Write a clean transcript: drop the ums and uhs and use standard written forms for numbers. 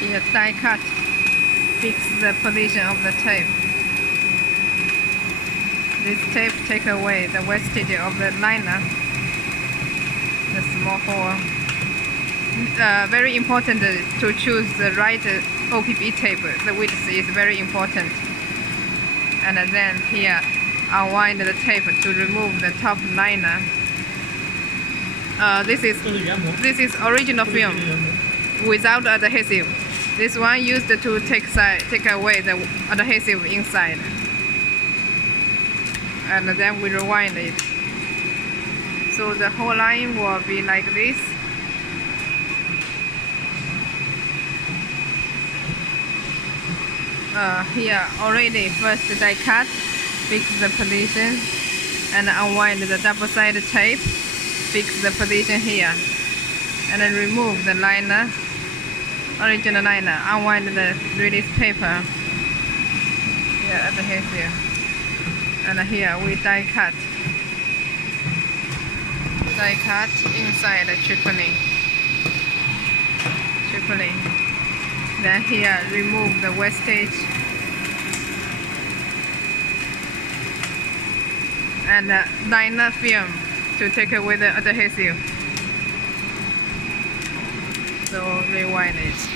Here, die cut. Fix the position of the tape. This tape take away the wastage of the liner, the small hole. Very important to choose the right OPB tape. The width is very important. And then here, unwind the tape to remove the top liner. This is original film without adhesive. This one used to take away the adhesive inside. And then we rewind it. So the whole line will be like this. Here already first die cut, fix the position, and unwind the double sided tape, fix the position here, and then remove the liner, original liner, unwind the release paper, here adhesive, and here we die cut inside the tripling. Then here remove the wastage and liner film to take away the adhesive. So rewind it.